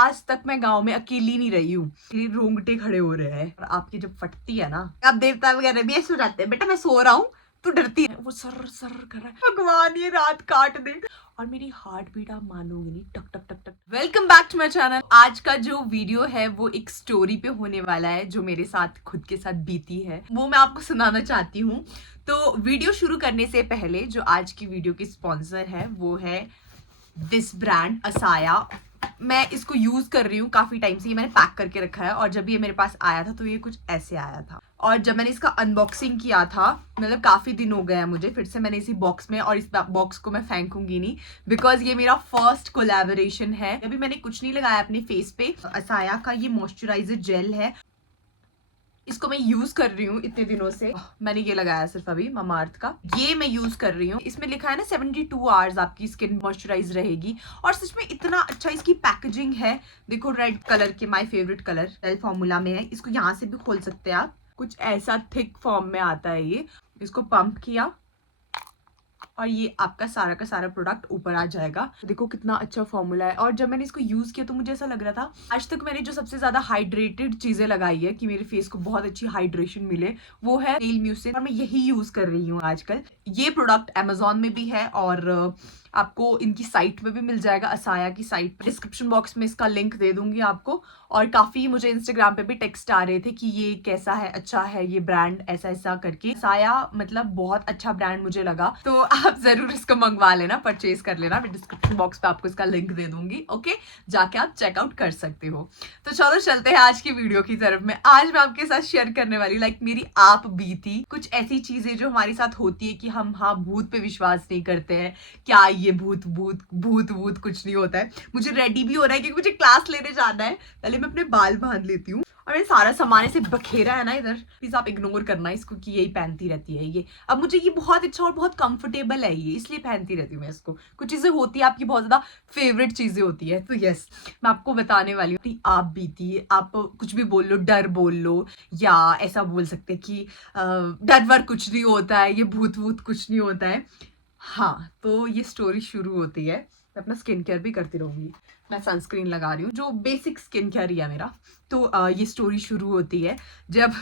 आज तक मैं गांव में अकेली नहीं रही हूँ। मेरे रोंगटे खड़े हो रहे हैं और आपकी जब फटती है ना, अब देवता वगैरह भी ऐसे हो जाते हैं, बेटा मैं सो रहा हूँ तू डरती है। वो सर सर कर रहा है, भगवान ये रात काट दे। और मेरी हार्ट बीट आप मानोगे नहीं, टक टक टक टक। Welcome back to my channel. आज का जो वीडियो है वो एक स्टोरी पे होने वाला है जो मेरे साथ खुद के साथ बीती है, वो मैं आपको सुनाना चाहती हूँ। तो वीडियो शुरू करने से पहले जो आज की वीडियो की स्पॉन्सर है वो है दिस ब्रांड असाया। मैं इसको यूज कर रही हूँ काफी टाइम से, ये मैंने पैक करके रखा है। और जब ये मेरे पास आया था तो ये कुछ ऐसे आया था। और जब मैंने इसका अनबॉक्सिंग किया था, मतलब काफी दिन हो गया मुझे, फिर से मैंने इसी बॉक्स में, और इस बॉक्स को मैं फेंकूंगी नहीं बिकॉज ये मेरा फर्स्ट कोलैबोरेशन है। अभी मैंने कुछ नहीं लगाया अपने फेस पे। असाया का ये मॉइस्चराइजर जेल है, इसको मैं यूज कर रही हूँ इतने दिनों से। मैंने ये लगाया सिर्फ अभी ममाअर्थ का, ये मैं यूज कर रही हूँ। इसमें लिखा है ना 72 आवर्स आपकी स्किन मॉइस्चराइज रहेगी। और सच में इतना अच्छा इसकी पैकेजिंग है। देखो रेड कलर के, my favourite colour, gel formula में है। इसको यहाँ से भी खोल सकते हैं आप। कुछ ऐसा थिक फॉर्म में आता है ये। इसको पंप किया और ये आपका सारा का सारा प्रोडक्ट ऊपर आ जाएगा। देखो कितना अच्छा फॉर्मूला है। और जब मैंने इसको यूज किया तो मुझे ऐसा लग रहा था आज तक मैंने जो सबसे ज्यादा हाइड्रेटेड चीजें लगाई है कि मेरे फेस को बहुत अच्छी हाइड्रेशन मिले, वो है नेल म्यूसिन। और मैं यही यूज कर रही हूँ आजकल। ये प्रोडक्ट अमेजोन में भी है और आपको इनकी साइट में भी मिल जाएगा, असाया की साइट। डिस्क्रिप्शन बॉक्स में इसका लिंक दे दूंगी आपको। और काफी मुझे इंस्टाग्राम पे भी टेक्स्ट आ रहे थे कि ये कैसा है, अच्छा है ये ब्रांड, ऐसा ऐसा करके। असाया मतलब बहुत अच्छा ब्रांड मुझे लगा, तो आप जरूर इसको मंगवा लेना, परचेज कर लेना। मैं डिस्क्रिप्शन बॉक्स पे आपको इसका लिंक दे दूंगी, ओके, जाके आप चेकआउट कर सकते हो। तो चलो चलते हैं आज की वीडियो की तरफ में। आज मैं आपके साथ शेयर करने वाली मेरी आप बीती, कुछ ऐसी चीजें जो हमारे साथ होती है कि हम हाँ भूत पे विश्वास नहीं करते हैं। क्या ये भूत भूत भूत भूत कुछ नहीं होता है। मुझे रेडी भी हो रहा है क्योंकि मुझे क्लास लेने जाना है। पहले मैं अपने बाल बांध लेती हूँ। और मेरे सारा सामान ऐसे बखेरा है ना इधर, प्लीज आप इग्नोर करना इसको कि यही पहनती रहती है ये। अब मुझे ये बहुत अच्छा और बहुत कंफर्टेबल है ये, इसलिए पहनती रहती हूँ मैं इसको। कुछ चीजें होती है आपकी बहुत ज्यादा फेवरेट चीजें होती है, तो यस मैं आपको बताने वाली हूँ। आप बीती, आप कुछ भी बोल लो, डर बोल लो, या ऐसा बोल सकते हैं कि डर वर कुछ नहीं होता है, ये भूत भूत कुछ नहीं होता है। हाँ, तो ये स्टोरी शुरू होती है। मैं अपना स्किन केयर भी करती रहूंगी। मैं सनस्क्रीन लगा रही हूँ, जो बेसिक स्किन केयर ही है मेरा। तो ये स्टोरी शुरू होती है जब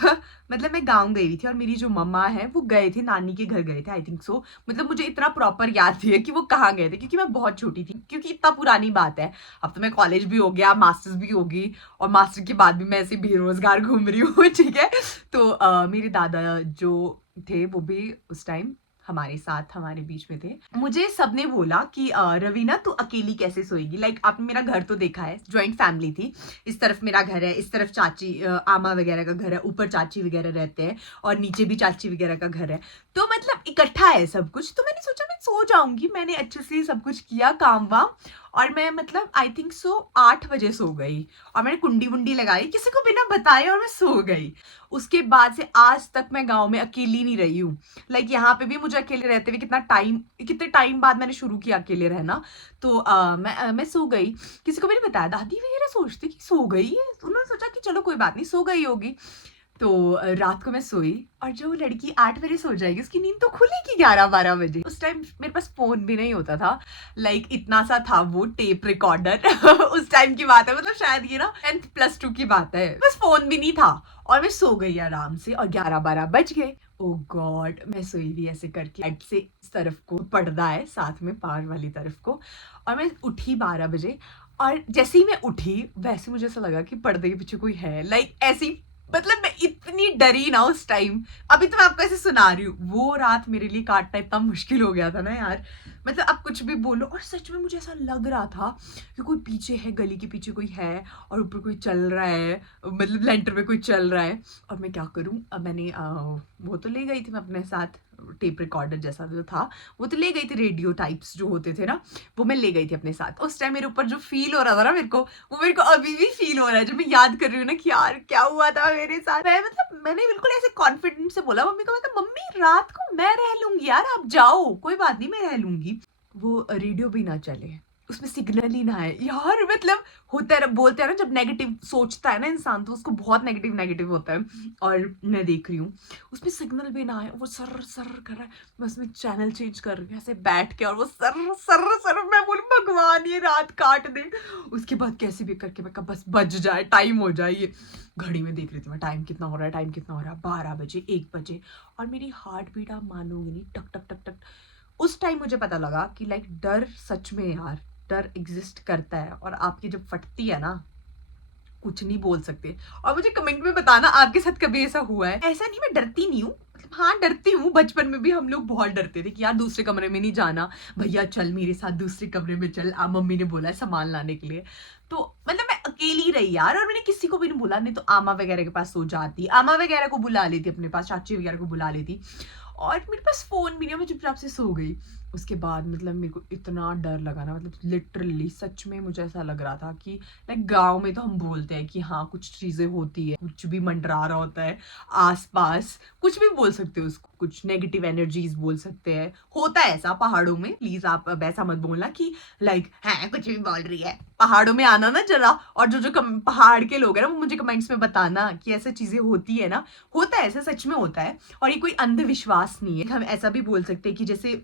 मतलब मैं गांव गई थी और मेरी जो मम्मा है वो गए थे, नानी के घर गए थे, आई थिंक सो। मतलब मुझे इतना प्रॉपर याद नहीं है कि वो कहाँ गए थे क्योंकि मैं बहुत छोटी थी, क्योंकि इतना पुरानी बात है। अब तो मैं कॉलेज भी हो गया, मास्टर्स भी होगी, और मास्टर के बाद भी मैं ऐसे बेरोजगार घूम रही हूँ, ठीक है। तो मेरे दादा जो थे वो भी उस टाइम हमारे साथ, हमारे बीच में थे। मुझे सबने बोला कि रवीना तू अकेली कैसे सोएगी। आपने मेरा घर तो देखा है, ज्वाइंट फैमिली थी। इस तरफ मेरा घर है, इस तरफ चाची आमा वगैरह का घर है, ऊपर चाची वगैरह रहते हैं, और नीचे भी चाची वगैरह का घर है। तो मतलब इकट्ठा है सब कुछ। तो मैंने सोचा मैं सो जाऊंगी। मैंने अच्छे से सब कुछ किया काम वाम, और मैं मतलब आई थिंक सो 8 बजे सो गई। और मैंने कुंडी वुंडी लगाई किसी को बिना बताए, और मैं सो गई। उसके बाद से आज तक मैं गांव में अकेली नहीं रही हूँ। यहाँ पे भी मुझे अकेले रहते हुए कितने टाइम बाद मैंने शुरू किया अकेले रहना। तो मैं सो गई, किसी को भी नहीं बताया। दादी वगैरह सोचती कि सो गई है, उन्होंने सोचा कि चलो कोई बात नहीं, सो गई होगी। तो रात को मैं सोई, और जो लड़की 8 बजे सो जाएगी उसकी नींद तो खुलेगी 11-12 बजे। उस टाइम मेरे पास फोन भी नहीं होता था। इतना सा था वो टेप रिकॉर्डर उस टाइम की बात है, मतलब शायद ये ना 10th +2 की बात है। बस फोन भी नहीं था, और मैं सो गई आराम से, और 11-12 बज गए। ओ गॉड, मैं सोई भी ऐसे करके, बेड से इस तरफ को पर्दा है, साथ में पार वाली तरफ को। और मैं उठी 12 बजे, और जैसे ही मैं उठी वैसे मुझे ऐसा लगा कि पर्दे के पीछे कोई है। ऐसी, मतलब मैं इतनी डरी ना उस टाइम। अभी तो मैं आपको ऐसे सुना रही हूँ, वो रात मेरे लिए काटना इतना मुश्किल हो गया था ना यार। मतलब आप कुछ भी बोलो, और सच में मुझे ऐसा लग रहा था कि कोई पीछे है, गली के पीछे कोई है, और ऊपर कोई चल रहा है, मतलब लेंटर पे कोई चल रहा है। और मैं क्या करूँ। अब मैंने वो तो ले गई थी मैं अपने साथ, टेप रिकॉर्डर जैसा जो था वो तो ले गई थी, रेडियो टाइप्स जो होते थे ना वो मैं ले गई थी अपने साथ। उस टाइम मेरे ऊपर जो फील हो रहा था ना मेरे को, वो मेरे को अभी भी फील हो रहा है जब मैं याद कर रही हूँ ना कि यार क्या हुआ था मेरे साथ। मैंने बिल्कुल ऐसे कॉन्फिडेंस से बोला मम्मी को, मतलब मम्मी रात को मैं रह लूंगी यार, आप जाओ, कोई बात नहीं मैं रह लूंगी। वो रेडियो भी ना चले, उसमें सिग्नल ही ना आए यार। मतलब होता है ना, बोलते हैं ना जब नेगेटिव सोचता है ना इंसान तो उसको बहुत नेगेटिव नेगेटिव होता है। और मैं देख रही हूँ उसमें सिग्नल भी ना आए, वो सर सर कर रहा है, मैं उसमें चैनल चेंज कर रही हूँ ऐसे बैठ के, और वो सर सर सर, मैं बोलूँ भगवान ये रात काट दे। उसके बाद कैसे भी करके मैं कहा बस बज जाए, टाइम हो जाए। ये घड़ी में देख रही थी मैं टाइम कितना हो रहा है, टाइम कितना हो रहा है, 12 बजे, 1 बजे, और मेरी हार्ट बीट आप मानोगे नहीं, टक टक टक टक। उस टाइम मुझे पता लगा कि लाइक डर सच में यार, डर एग्जिस्ट करता है, और आपकी जब फटती है ना, कुछ नहीं बोल सकते। और मुझे कमेंट में बताना आपके साथ कभी ऐसा हुआ है। ऐसा नहीं मैं डरती नहीं हूँ, मतलब हाँ डरती हूँ, बचपन में भी हम लोग बहुत डरते थे कि यार दूसरे कमरे में नहीं जाना, भैया चल मेरे साथ दूसरे कमरे में चल, मम्मी ने बोला है सामान लाने के लिए। तो मतलब मैं अकेली रही यार, और मैंने किसी को भी नहीं बोला, नहीं तो आमा वगैरह के पास सो जाती, आमा वगैरह को बुला लेती अपने पास, चाची वगैरह को बुला लेती, और मेरे पास फोन भी नहीं, मैं चुपचाप से सो गई। उसके बाद मतलब मेरे को इतना डर लगा ना, मतलब लिटरली सच में मुझे ऐसा लग रहा था कि लाइक गांव में तो हम बोलते हैं कि हाँ कुछ चीजें होती है, कुछ भी मंडरा रहा होता है आसपास, कुछ भी बोल सकते हो उसको, कुछ नेगेटिव एनर्जीज बोल सकते हैं, होता है ऐसा पहाड़ों में। प्लीज आप अब ऐसा मत बोलना कि लाइक है कुछ भी बोल रही है। पहाड़ों में आना ना जरा, और जो जो पहाड़ के लोग हैं ना वो मुझे कमेंट्स में बताना कि ऐसी चीजें होती है ना, होता है ऐसा, सच में होता है। और ये कोई अंधविश्वास नहीं है। हम ऐसा भी बोल सकते हैं कि जैसे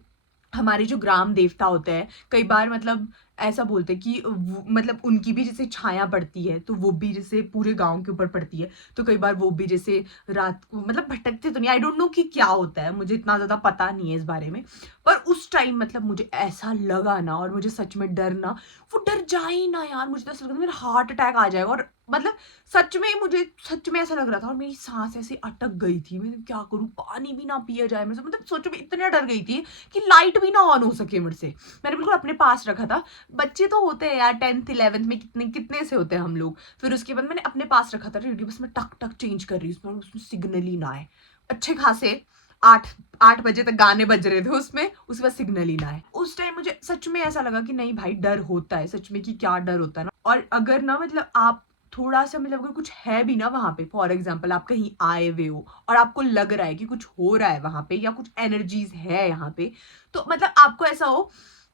हमारे जो ग्राम देवता होते हैं, कई बार मतलब ऐसा बोलते हैं कि मतलब उनकी भी जैसे छाया पड़ती है तो वो भी जैसे पूरे गांव के ऊपर पड़ती है, तो कई बार वो भी जैसे रात को मतलब भटकते तो नहीं, आई डोंट नो कि क्या होता है, मुझे इतना ज्यादा पता नहीं है इस बारे में। पर उस टाइम मतलब मुझे ऐसा लगा ना, और मुझे सच में डर ना, वो डर जाए ही ना यार, मुझे तो ऐसा लग रहा था मेरा हार्ट अटैक आ जाएगा। और मतलब सच में मुझे सच में ऐसा लग रहा था, और मेरी सांस ऐसे अटक गई थी, मैं क्या करूं, पानी भी ना पिया जाए मेरे से, मतलब सोचो मैं इतना डर गई थी कि लाइट भी ना ऑन हो सके मेरे से। मैंने बिल्कुल अपने पास रखा था, बच्चे तो होते हैं यार 10th 11th में, कितने कितने से होते हैं हम लोग। फिर उसके बाद मैंने अपने पास रखा था रेडियो, बस मैं टक टक चेंज कर रही हूँ उसमें सिग्नल ही ना आए। अच्छे खासे 8 8 बजे तक गाने बज रहे थे उसमें, उसके बाद सिग्नल ही ना आए। उस टाइम मुझे सच में ऐसा लगा कि नहीं भाई डर होता है सच में, कि क्या डर होता है ना। और अगर ना मतलब आप थोड़ा सा मतलब अगर कुछ है भी ना वहां पे, फॉर एग्जाम्पल आप कहीं आए हुए हो और आपको लग रहा है कि कुछ हो रहा है वहां पे, या कुछ एनर्जीज है यहाँ पे, तो मतलब आपको ऐसा हो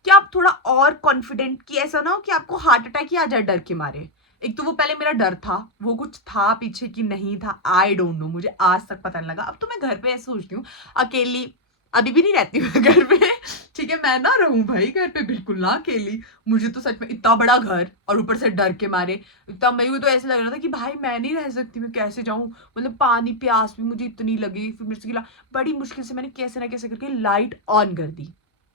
कि आप थोड़ा और कॉन्फिडेंट, कि ऐसा ना हो कि आपको हार्ट अटैक ही आ जाए डर के मारे। एक तो वो पहले मेरा डर था, वो कुछ था पीछे कि नहीं था, आई डोंट नो, मुझे आज तक पता नहीं लगा। अब तो मैं घर पे ऐसे सोचती हूँ अकेली, अभी भी नहीं रहती हूँ घर पे, ठीक है मैं ना रहूं भाई घर पे बिल्कुल ना अकेली। मुझे तो सच में इतना बड़ा घर और ऊपर से डर के मारे, इतना मेरे को तो ऐसा लग रहा था कि भाई मैं नहीं रह सकती, मैं कैसे जाऊं, मतलब पानी प्यास भी मुझे इतनी लगी। फिर मेरे से बड़ी मुश्किल से मैंने कैसे ना कैसे करके लाइट ऑन कर दी,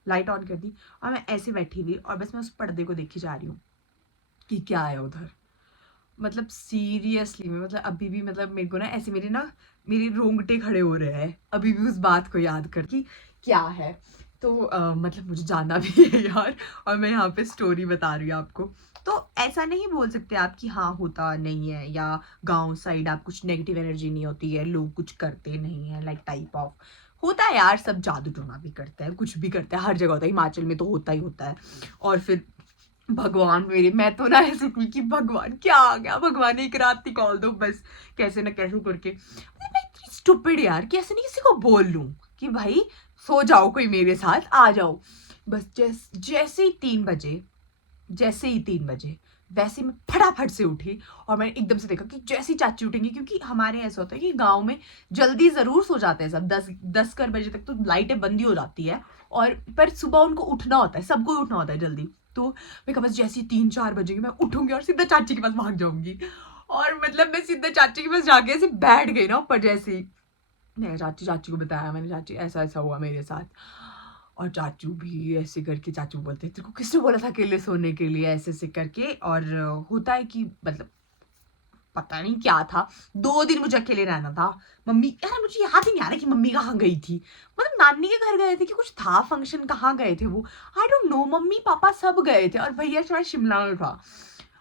लाइट ऑन कर दी, और मैं ऐसे बैठी हुई और बस मैं उस पर्दे को देखी जा रही हूँ कि क्या है उधर। मतलब सीरियसली में मतलब अभी भी मतलब मेरे को ना ऐसे मेरे रोंगटे खड़े हो रहे हैं अभी भी उस बात को याद कर कि क्या है। तो मतलब मुझे जानना भी है यार, और मैं यहाँ पे स्टोरी बता रही हूँ आपको। तो ऐसा नहीं बोल सकते आप कि हाँ होता नहीं है, या गांव साइड आप कुछ नेगेटिव एनर्जी नहीं होती है, लोग कुछ करते नहीं है, लाइक टाइप ऑफ होता है यार, सब जादू टोना भी करते हैं, कुछ भी करते हैं, हर जगह होता है, हिमाचल में तो होता ही होता है। और फिर भगवान मेरे, मैं तो ना ऐसे थी कि भगवान क्या आ गया, भगवान एक रात निकाल दो बस, कैसे ना कैसे करके। मतलब मैं इतनी स्टूपिड यार कि ऐसे नहीं किसी को बोल लूं कि भाई सो जाओ, कोई मेरे साथ आ जाओ। बस जैसे ही 3 बजे, जैसे ही 3 बजे, वैसे मैं फटाफट से उठी, और मैंने एकदम से देखा कि जैसी चाची उठेंगी, क्योंकि हमारे ऐसा होता है कि गांव में जल्दी जरूर सो जाते हैं सब, 10 10 बजे तक तो लाइटें बंद ही हो जाती है, और पर सुबह उनको उठना होता है, सबको उठना होता है जल्दी। तो मैं कहा बस जैसे 3 4 बजेगी मैं उठूंगी और सीधा चाची के पास भाग जाऊंगी। और मतलब मैं सीधा चाची के पास जाके ऐसे बैठ गई ना ऊपर, जैसे ही मैंने चाची चाची को बताया, मैंने चाची ऐसा ऐसा हुआ मेरे साथ। और चाचू भी ऐसे करके, चाचू बोलते तेरे को किसने बोला था अकेले सोने के लिए, ऐसे ऐसे करके। और होता है कि मतलब पता नहीं क्या था, 2 दिन मुझे अकेले रहना था। मम्मी यार मुझे याद ही नहीं आ रहा कि मम्मी कहाँ गई थी, मतलब नानी के घर गए थे कि कुछ था फंक्शन, कहाँ गए थे वो, I don't know, mummy papa सब गए थे, और भैया शायद शिमला में था।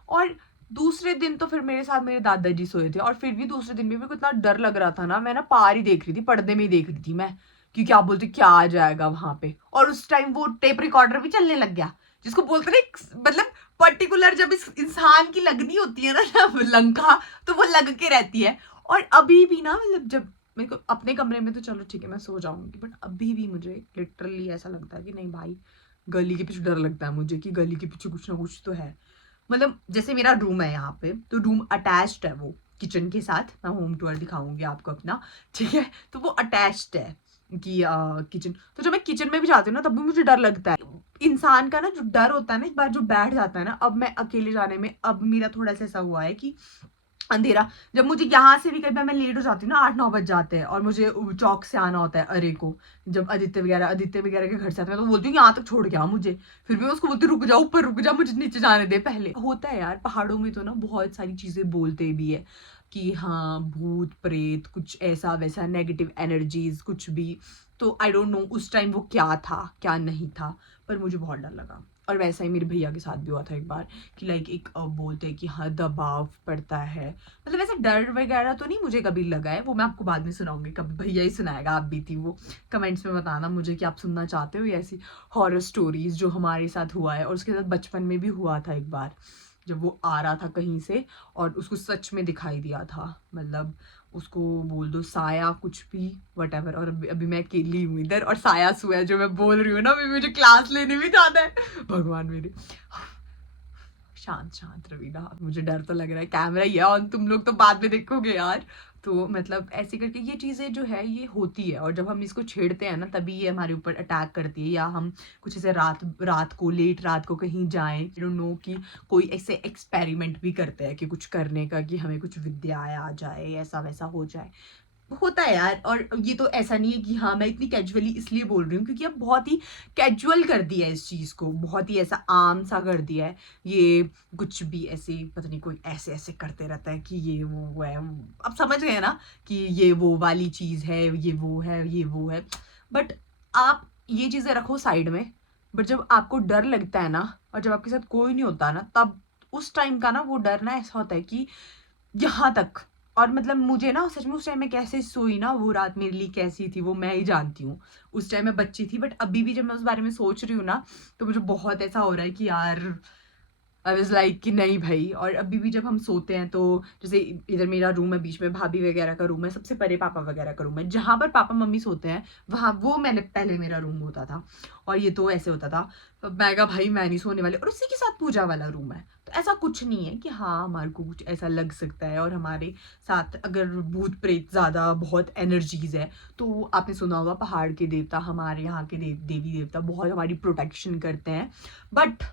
और दूसरे दिन तो फिर मेरे साथ मेरे दादाजी सोए थे, और फिर भी दूसरे दिन भी मेरे को इतना डर लग रहा था ना, मैं ना पार ही देख रही थी, पर्दे में ही देख रही थी मैं, कि क्या बोलते क्या आ जाएगा वहां पे। और उस टाइम वो टेप रिकॉर्डर भी चलने लग गया, जिसको बोलते ना मतलब पर्टिकुलर, जब इस इंसान की लगनी होती है ना जब लंका, तो वो लग के रहती है। और अभी भी ना मतलब जब मेरे को अपने कमरे में तो चलो ठीक है मैं सो जाऊंगी, बट अभी भी मुझे लिटरली ऐसा लगता है कि नहीं भाई गली के पीछे डर लगता है मुझे कि गली के पीछे कुछ ना कुछ तो है। मतलब जैसे मेरा रूम है यहाँ पे, तो रूम अटैच्ड है वो किचन के साथ। मैं होम टूर दिखाऊंगी आपको अपना, ठीक है। तो वो अटैच्ड है कि किचन। तो जब मैं किचन में भी जाती हूँ ना, तब भी मुझे डर लगता है। इंसान का ना जो डर होता है ना, एक बार जो बैठ जाता है ना, अब मैं अकेले जाने में, अब मेरा थोड़ा सा ऐसा हुआ है कि अंधेरा, जब मुझे यहाँ से भी कई बार मैं लेट हो जाती हूँ ना, 8-9 बज जाते हैं, और मुझे चौक से आना होता है अरे को, जब आदित्य वगैरह के घर से आते हैं, तो बोलती हूँ यहाँ तक छोड़ के आ मुझे। फिर भी मैं उसको बोलती हूँ रुक जा, ऊपर रुक जा, मुझे नीचे जाने दे पहले। होता है यार, पहाड़ों में तो ना बहुत सारी चीजें बोलते भी है कि हाँ भूत प्रेत, कुछ ऐसा वैसा, नेगेटिव एनर्जीज, कुछ भी। तो आई डोंट नो उस टाइम वो क्या था क्या नहीं था, पर मुझे बहुत डर लगा। और वैसा ही मेरे भैया के साथ भी हुआ था एक बार कि लाइक एक बोलते हैं कि हाँ दबाव पड़ता है। मतलब ऐसे डर वगैरह तो नहीं मुझे कभी लगा है, वो मैं आपको बाद में सुनाऊंगी, कभी भैया ही सुनाएगा। आप भी थी वो, कमेंट्स में बताना मुझे कि आप सुनना चाहते हो या ऐसी हॉरर स्टोरीज जो हमारे साथ हुआ है। और उसके साथ बचपन में भी हुआ था एक बार, जब वो आ रहा था कहीं से और उसको सच में दिखाई दिया था। मतलब उसको बोल दो साया, कुछ भी, वट एवर। और अभी मैं अकेली हूँ इधर, और साया सुया जो मैं बोल रही हूँ ना, अभी मुझे क्लास लेने भी जाना है। भगवान मेरे, शांत शांत रवीना, मुझे डर तो लग रहा है। कैमरा ही है और तुम लोग तो बाद में देखोगे यार। तो मतलब ऐसे करके ये चीज़ें जो है ये होती है, और जब हम इसको छेड़ते हैं ना, तभी ये हमारे ऊपर अटैक करती है। या हम कुछ ऐसे रात रात को, लेट रात को कहीं जाएं, यू डोंट नो, कि कोई ऐसे एक्सपेरिमेंट भी करते हैं कि कुछ करने का, कि हमें कुछ विद्याएं आ जाए, ऐसा वैसा हो जाए। होता है यार। और ये तो ऐसा नहीं है कि हाँ, मैं इतनी कैजुअली इसलिए बोल रही हूँ क्योंकि अब बहुत ही कैजुअल कर दिया है इस चीज़ को, बहुत ही ऐसा आम सा कर दिया है ये। कुछ भी ऐसे, पता नहीं, कोई ऐसे ऐसे करते रहता है कि ये वो है। अब समझ गए ना कि ये वो वाली चीज़ है, ये वो है, ये वो है। बट आप ये चीज़ें रखो साइड में। बट जब आपको डर लगता है ना, और जब आपके साथ कोई नहीं होता ना, तब उस टाइम का ना वो डर ना ऐसा होता है कि यहाँ तक। और मतलब मुझे ना सच में उस टाइम मैं कैसे सोई ना, वो रात मेरे लिए कैसी थी वो मैं ही जानती हूँ। उस टाइम मैं बच्ची थी, बट अभी भी जब मैं उस बारे में सोच रही हूँ ना, तो मुझे बहुत ऐसा हो रहा है कि यार आई वाज लाइक कि नहीं भाई। और अभी भी जब हम सोते हैं, तो जैसे इधर मेरा रूम है, बीच में भाभी वगैरह का रूम है, सबसे परे पापा वगैरह का रूम है, जहाँ पर पापा मम्मी सोते हैं वहाँ, वो मैंने पहले मेरा रूम होता था। और ये तो ऐसे होता था। तो मैं कहा भाई मैं नहीं सोने वाली, और उसी के साथ पूजा वाला रूम है। तो ऐसा कुछ नहीं है कि हाँ हमारे को कुछ ऐसा लग सकता है, और हमारे साथ अगर भूत प्रेत ज़्यादा बहुत एनर्जीज है, तो आपने सुना होगा पहाड़ के देवता, हमारे यहाँ के देवी देवता बहुत हमारी प्रोटेक्शन करते हैं। बट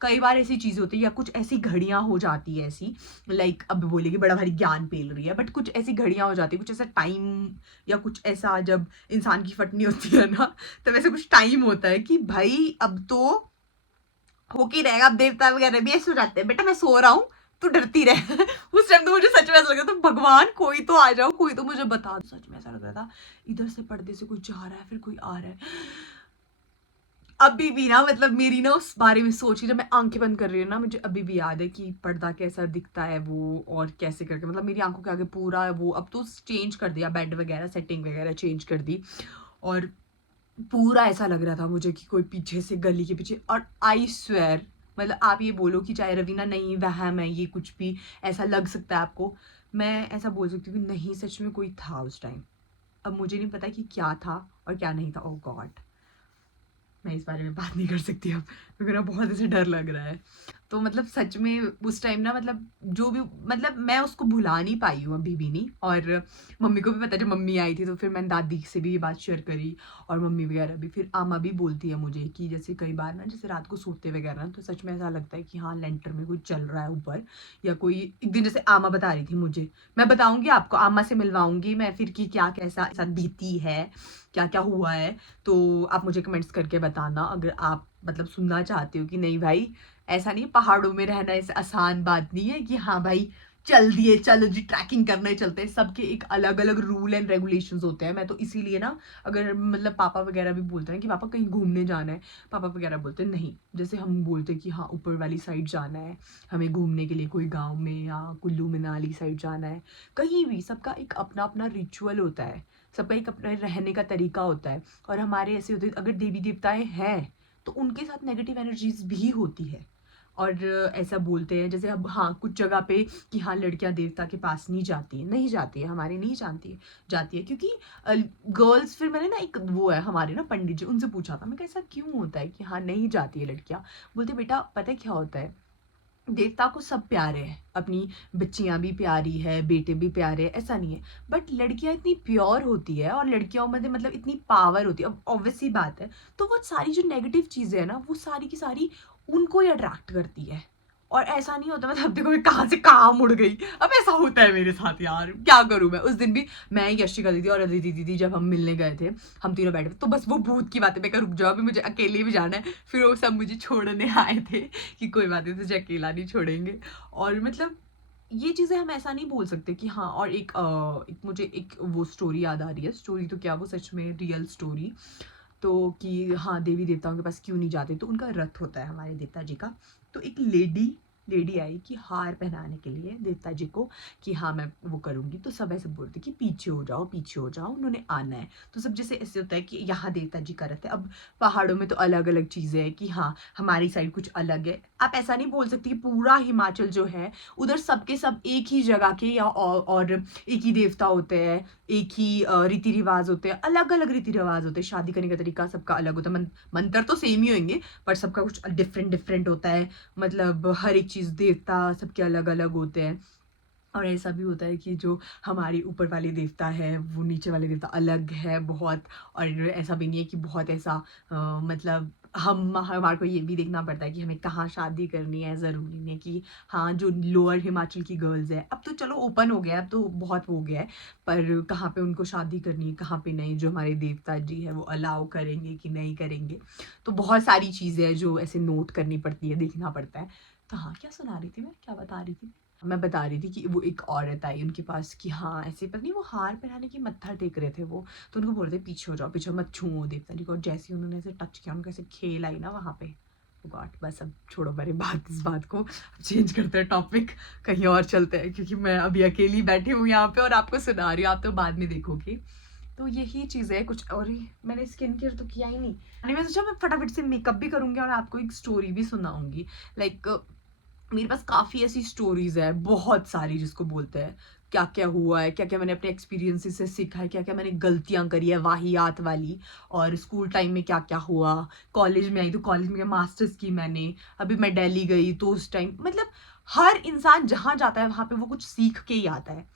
कई बार ऐसी चीजें होती है, या कुछ ऐसी घड़ियां हो जाती है ऐसी, लाइक अब बोलेगी बड़ा भारी ज्ञान पेल रही है, बट कुछ ऐसी घड़ियां हो जाती है, कुछ ऐसा टाइम, या कुछ ऐसा जब इंसान की फटनी होती है ना, तब ऐसे कुछ टाइम होता है कि भाई अब तो होके ही रहेगा। अब देवता वगैरह भी ऐसे हो जाते हैं, बेटा मैं सो रहा हूँ, तू डरती रहे। उस टाइम तो मुझे सच में ऐसा लग रहा था, भगवान कोई तो आ जाओ, कोई तो मुझे बता दो। सच में ऐसा लग रहा था इधर से पर्दे से कोई जा रहा है, फिर कोई आ रहा है। अभी भी ना, मतलब मेरी ना उस बारे में सोच, जब मैं आंखें बंद कर रही हूँ ना, मुझे अभी भी याद है कि पर्दा कैसा दिखता है वो, और कैसे करके, मतलब मेरी आंखों के आगे पूरा वो, अब तो चेंज कर दिया, बेड वगैरह सेटिंग वगैरह चेंज कर दी। और पूरा ऐसा लग रहा था मुझे कि कोई पीछे से, गली के पीछे। और आई स्वेयर, मतलब आप ये बोलो कि चाहे रवीना नहीं वहम है, ये कुछ भी ऐसा लग सकता है आपको, मैं ऐसा बोल सकती हूँ कि नहीं, सच में कोई था उस टाइम। अब मुझे नहीं पता कि क्या था और क्या नहीं था। ओह गॉड, मैं इस बारे में बात नहीं कर सकती अब, क्योंकि ना बहुत ऐसे डर लग रहा है। तो मतलब सच में उस टाइम ना, मतलब जो भी, मतलब मैं उसको भुला नहीं पाई हूँ अभी भी नहीं। और मम्मी को भी पता, जब मम्मी आई थी तो फिर मैंने दादी से भी ये बात शेयर करी, और मम्मी वगैरह भी। फिर आमा भी बोलती है मुझे कि जैसे कई बार ना, जैसे रात को सोते वगैरह, तो सच में ऐसा लगता है कि हाँ लेंटर में कोई चल रहा है ऊपर, या कोई। एक दिन जैसे आमा बता रही थी मुझे, मैं बताऊंगी आपको, आमा से मिलवाऊंगी मैं फिर कि क्या कैसा ऐसा बीती है, क्या क्या हुआ है। तो आप मुझे कमेंट्स करके बताना अगर आप मतलब सुनना चाहते हो कि नहीं भाई ऐसा नहीं, पहाड़ों में रहना ऐसे आसान बात नहीं है कि हाँ भाई चल दिए, चलो जी ट्रैकिंग करने चलते हैं। सबके एक अलग अलग रूल एंड रेगुलेशंस होते हैं। मैं तो इसीलिए ना, अगर मतलब पापा वगैरह भी बोलते हैं कि पापा कहीं घूमने जाना है, पापा वगैरह बोलते हैं नहीं, जैसे हम बोलते हैं कि हाँ ऊपर वाली साइड जाना है हमें घूमने के लिए, कोई गाँव में या कुल्लू मनाली साइड जाना है, कहीं भी, सबका एक अपना अपना रिचुअल होता है, सबका एक अपना रहने का तरीका होता है। और हमारे ऐसे होते, अगर देवी देवताएं हैं तो उनके साथ नेगेटिव एनर्जीज भी होती है। और ऐसा बोलते हैं जैसे अब हाँ कुछ जगह पे कि हाँ लड़कियां देवता के पास नहीं जाती है, नहीं जाती है, हमारे नहीं जानती है, जाती है क्योंकि गर्ल्स, फिर मैंने ना एक वो है हमारे ना पंडित जी, उनसे पूछा था मैं कैसा क्यों होता है कि हाँ नहीं जाती है लड़कियां। बोलते बेटा पता है क्या होता है, देवता को सब प्यारे हैं, अपनी बच्चियां भी प्यारी है, बेटे भी प्यारे हैं, ऐसा नहीं है, बट लड़कियां इतनी प्योर होती है और लड़कियों में मतलब इतनी पावर होती है, अब ऑब्वियस सी बात है, तो वो सारी जो नेगेटिव चीजें है ना वो सारी की सारी उनको ही अट्रैक्ट करती है। और ऐसा नहीं होता, मतलब देखो मैं कहाँ से कहाँ मुड़ गई, अब ऐसा होता है मेरे साथ यार, क्या करूं मैं। उस दिन भी मैं, यशिका दीदी और अदिति दीदी जब हम मिलने गए थे, हम तीनों बैठे तो बस वो भूत की बातें, मैं कहा रुक जाओ अभी मुझे अकेले भी जाना है, फिर वो सब मुझे छोड़ने आए थे कि कोई बात नहीं तुझे अकेला नहीं छोड़ेंगे। और मतलब ये चीज़ें हम ऐसा नहीं बोल सकते कि हाँ। और एक मुझे एक वो स्टोरी याद आ रही है, स्टोरी तो क्या वो सच में रियल स्टोरी, तो कि हाँ देवी देवताओं के पास क्यों नहीं जाते, तो उनका रथ होता है हमारे देवता जी का। तो एक लेडी आई कि हार पहनाने के लिए देवता जी को कि हाँ मैं वो करूँगी, तो सब ऐसे बोलते कि पीछे हो जाओ पीछे हो जाओ, उन्होंने आना है। तो सब जैसे ऐसे होता है कि यहाँ देवता जी का रथ है। अब पहाड़ों में तो अलग अलग चीज़ें हैं कि हाँ हमारी साइड कुछ अलग है, आप ऐसा नहीं बोल सकते कि पूरा हिमाचल जो है उधर सबके सब एक ही जगह के या और एक ही देवता होते हैं, एक ही रीति रिवाज होते हैं, अलग अलग रीति रिवाज होते हैं, शादी करने का तरीका सबका अलग होता है, मंत्र तो सेम ही होंगे पर सबका कुछ डिफरेंट डिफरेंट होता है, मतलब हर एक चीज़ देवता सबके अलग अलग होते हैं। और ऐसा भी होता है कि जो हमारी ऊपर वाले देवता है वो नीचे वाले देवता अलग है बहुत। और ऐसा भी नहीं है कि बहुत ऐसा मतलब हम हमारे को ये भी देखना पड़ता है कि हमें कहाँ शादी करनी है, ज़रूरी नहीं है कि हाँ जो लोअर हिमाचल की गर्ल्स है, अब तो चलो ओपन हो गया है, अब तो बहुत हो गया है, पर कहाँ पे उनको शादी करनी है कहाँ पे नहीं, जो हमारे देवता जी है वो अलाउ करेंगे कि नहीं करेंगे। तो बहुत सारी चीज़ें हैं जो ऐसे नोट करनी पड़ती है, देखना पड़ता है। तो हाँ क्या सुना रही थी मैं, क्या बता रही थी, मैं बता रही थी कि वो एक औरत आई उनके पास कि हाँ ऐसे पता नहीं वो हार पहनाने की मत्था टेक रहे थे वो, तो उनको बोल रहे थे पीछे हो जाओ पीछे मत छूओ देवता जी को। और जैसे ही उन्होंने ऐसे टच किया उनको ऐसे खेल आई ना वहाँ पे, गॉड बस अब छोड़ो मेरी बात, इस बात को चेंज करते हैं टॉपिक, कहीं और चलते हैं, क्योंकि मैं अभी अकेली बैठी हूँ यहाँ पे और आपको सुना रही हूँ, आप तो बाद में देखोगे। तो यही चीज़ है कुछ और ही, मैंने स्किन केयर तो किया ही नहीं, मैं सोचा मैं फटाफट से मेकअप भी करूँगी और आपको एक स्टोरी भी सुनाऊंगी। लाइक मेरे पास काफ़ी ऐसी स्टोरीज है, बहुत सारी, जिसको बोलते हैं क्या क्या हुआ है, क्या क्या मैंने अपने एक्सपीरियंसेस से सीखा है, क्या क्या मैंने गलतियां करी है वाहियात वाली, और स्कूल टाइम में क्या क्या हुआ, कॉलेज में आई तो कॉलेज में मास्टर्स की मैंने, अभी मैं दिल्ली गई तो उस टाइम, मतलब हर इंसान जहाँ जाता है वहाँ पे वो कुछ सीख के ही आता है।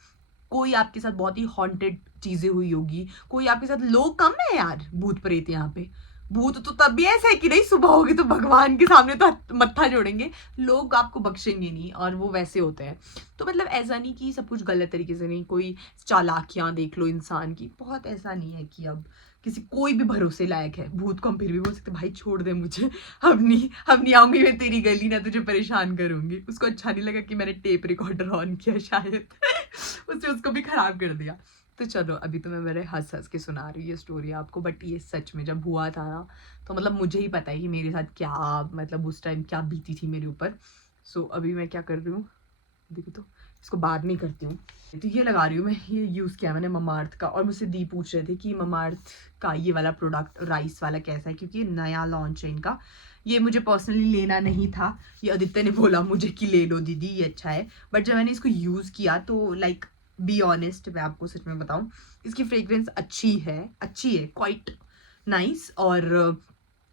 कोई आपके साथ बहुत ही हॉन्टेड चीजें हुई होगी, कोई आपके साथ, लोग कम है यार भूत प्रेत यहाँ पे, भूत तो तब भी ऐसा है कि नहीं सुबह होगी तो भगवान के सामने तो मत्था जोड़ेंगे, लोग आपको बख्शेंगे नहीं, और वो वैसे होते हैं। तो मतलब ऐसा नहीं कि सब कुछ गलत तरीके से, नहीं, कोई चालाकियां देख लो इंसान की, बहुत ऐसा नहीं है कि अब किसी कोई भी भरोसे लायक है। भूत को हम फिर भी बोल सकते भाई छोड़ दे मुझे, अब नहीं आऊंगी मैं तेरी गली, ना तुझे परेशान करूंगी। उसको अच्छा नहीं लगा कि मैंने टेप रिकॉर्डर ऑन किया शायद उसने उसको भी खराब कर दिया। तो चलो अभी तो मैं मेरे हंस हंस के सुना रही हूँ ये स्टोरी आपको, बट ये सच में जब हुआ था ना तो मतलब मुझे ही पता है कि मेरे साथ क्या, मतलब उस टाइम क्या बीती थी मेरे ऊपर। सो अभी मैं क्या कर रही हूँ, देखो तो इसको बाद में करती हूँ। तो ये लगा रही हूँ मैं, ये यूज़ किया मैंने ममाअर्थ का, और मुझसे दी पूछ रहे थे कि ममाअर्थ का ये वाला प्रोडक्ट राइस वाला कैसा है, क्योंकि ये नया लॉन्च है इनका। ये मुझे पर्सनली लेना नहीं था, ये आदित्य ने बोला मुझे कि ले लो दीदी ये अच्छा है, बट जब मैंने इसको यूज़ किया तो लाइक बी ऑनेस्ट मैं आपको सच में बताऊं, इसकी फ्रेग्रेंस अच्छी है क्वाइट नाइस। और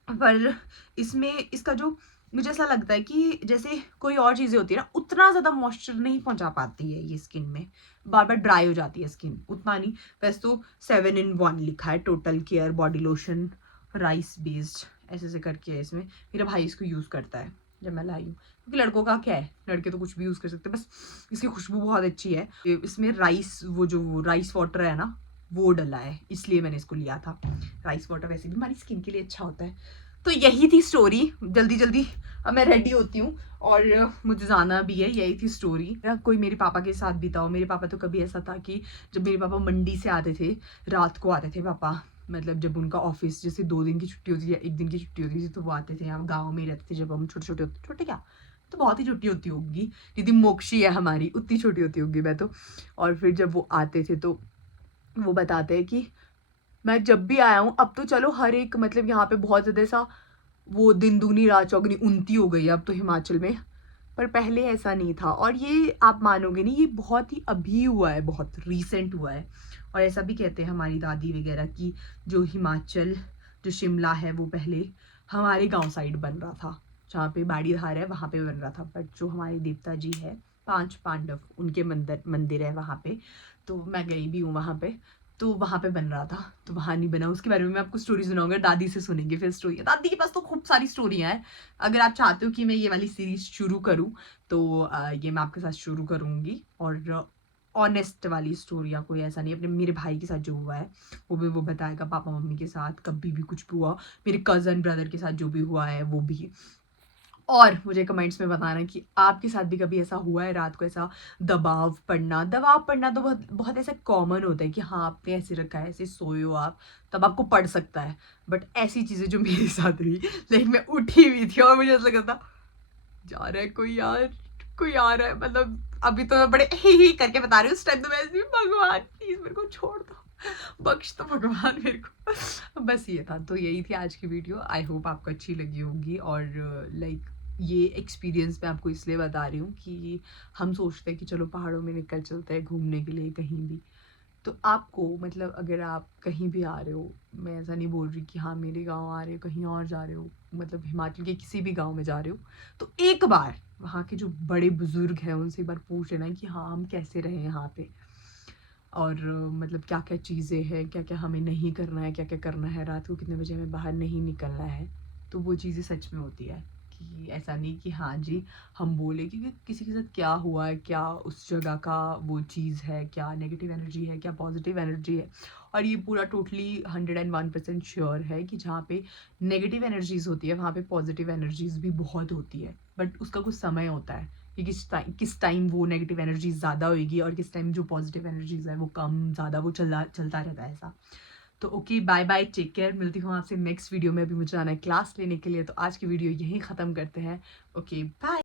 पर इसमें इसका जो मुझे ऐसा लगता है कि जैसे कोई और चीज़ें होती है ना उतना ज़्यादा मॉइस्चर नहीं पहुंचा पाती है ये स्किन में, बार बार ड्राई हो जाती है स्किन, उतना नहीं। वैसे तो 7 in 1 लिखा है, total care body lotion rice based ऐसे ऐसे करके है इसमें। मेरा भाई इसको यूज़ करता है जब मैं लाई हूँ, क्योंकि लड़कों का क्या है, लड़के तो कुछ भी यूज़ कर सकते हैं, बस इसकी खुशबू बहुत अच्छी है। इसमें राइस, वो जो राइस वाटर है ना वो डला है, इसलिए मैंने इसको लिया था। राइस वाटर वैसे भी हमारी स्किन के लिए अच्छा होता है। तो यही थी स्टोरी, जल्दी जल्दी अब मैं रेडी होती हूँ और मुझे जाना भी है, यही थी स्टोरी। कोई मेरे पापा के साथ भी था, मेरे पापा तो कभी ऐसा था कि जब मेरे पापा मंडी से आते थे, रात को आते थे पापा, मतलब जब उनका ऑफिस जैसे 2 दिन की छुट्टी होती थी या 1 दिन की छुट्टी होती थी तो वो आते थे, यहाँ गाँव में रहते थे जब हम छोटे छोटे होते, छोटे क्या तो बहुत ही छोटी होती होगी, जितनी मोक्षी है हमारी उतनी छोटी होती होगी मैं तो। और फिर जब वो आते थे तो वो बताते हैं कि मैं जब भी आया हूँ, अब तो चलो हर एक मतलब यहाँ पे बहुत ज़्यादा सा वो दिन दूनी रात चौगनी उनती हो गई है अब तो हिमाचल में, पर पहले ऐसा नहीं था। और ये आप मानोगे नहीं, ये बहुत ही अभी हुआ है, बहुत रीसेंट हुआ है। और ऐसा भी कहते हैं हमारी दादी वगैरह कि जो हिमाचल, जो शिमला है, वो पहले हमारे गांव साइड बन रहा था, जहाँ पे बाड़ी धार है वहाँ पे बन रहा था। बट जो हमारे देवता जी है, 5 पांडव, उनके मंदिर है वहाँ पे, तो मैं गई भी हूँ वहाँ पे, तो वहाँ पे बन रहा था, तो वहाँ नहीं बना। उसके बारे में मैं आपको स्टोरी सुनाऊंगा, दादी से सुनेंगे फिर स्टोरी। दादी के पास तो खूब सारी स्टोरियाँ हैं। अगर आप चाहते हो कि मैं ये वाली सीरीज शुरू करूँ तो ये मैं आपके साथ शुरू करूँगी। और ऑनेस्ट वाली स्टोरियाँ, कोई ऐसा नहीं। अपने मेरे भाई के साथ जो हुआ है वो भी वो बताएगा, पापा मम्मी के साथ कभी भी कुछ भी हुआ, मेरे कज़न ब्रदर के साथ जो भी हुआ है वो भी। और मुझे कमेंट्स में बताना कि आपके साथ भी कभी ऐसा हुआ है, रात को ऐसा दबाव पड़ना तो बहुत बहुत ऐसा कॉमन होता है कि हाँ आपने ऐसे रखा है, ऐसे सोए हो आप, तब आपको पड़ सकता है। बट ऐसी चीज़ें जो मेरे साथ हुई, लाइक मैं उठी हुई थी और मुझे ऐसा लगा था जा रहा है कोई यार, कोई आ रहा है, मतलब अभी तो मैं बड़े ही करके बता रही हूँ, उस टाइम तो मैं ऐसी भगवान प्लीज मेरे को छोड़ दो, बख्श तो भगवान मेरे को। बस ये था, तो यही थी आज की वीडियो। आई होप आपको अच्छी लगी होगी। और लाइक ये एक्सपीरियंस मैं आपको इसलिए बता रही हूँ कि हम सोचते हैं कि चलो पहाड़ों में निकल चलते हैं घूमने के लिए कहीं भी, तो आपको मतलब अगर आप कहीं भी आ रहे हो, मैं ऐसा नहीं बोल रही कि हाँ मेरे गांव आ रहे हो, कहीं और जा रहे हो, मतलब हिमाचल के किसी भी गांव में जा रहे हो, तो एक बार वहाँ के जो बड़े बुजुर्ग हैं उनसे एक बार पूछ लेना कि हाँ हम कैसे रहे यहाँ पे, और मतलब क्या क्या चीज़ें हैं, क्या क्या हमें नहीं करना है, क्या क्या करना है, रात को कितने बजे हमें बाहर नहीं निकलना है। तो वो चीज़ें सच में होती है कि ऐसा नहीं कि हाँ जी हम बोले, क्योंकि किसी के साथ क्या हुआ है, क्या उस जगह का वो चीज़ है, क्या नेगेटिव एनर्जी है, क्या पॉजिटिव एनर्जी है। और ये पूरा टोटली 101% श्योर है कि जहाँ पे नेगेटिव एनर्जीज होती है वहाँ पे पॉजिटिव एनर्जीज भी बहुत होती है, बट उसका कुछ समय होता है कि किस टाइम वो नेगेटिव एनर्जी ज़्यादा होगी और किस टाइम जो पॉजिटिव एनर्जीज है वो कम ज़्यादा वो चलता रहता है ऐसा। तो okay, bye bye, take care, मिलती हूँ आपसे नेक्स्ट वीडियो में। अभी मुझे आना है क्लास लेने के लिए, तो आज की वीडियो यहीं ख़त्म करते हैं। Okay bye.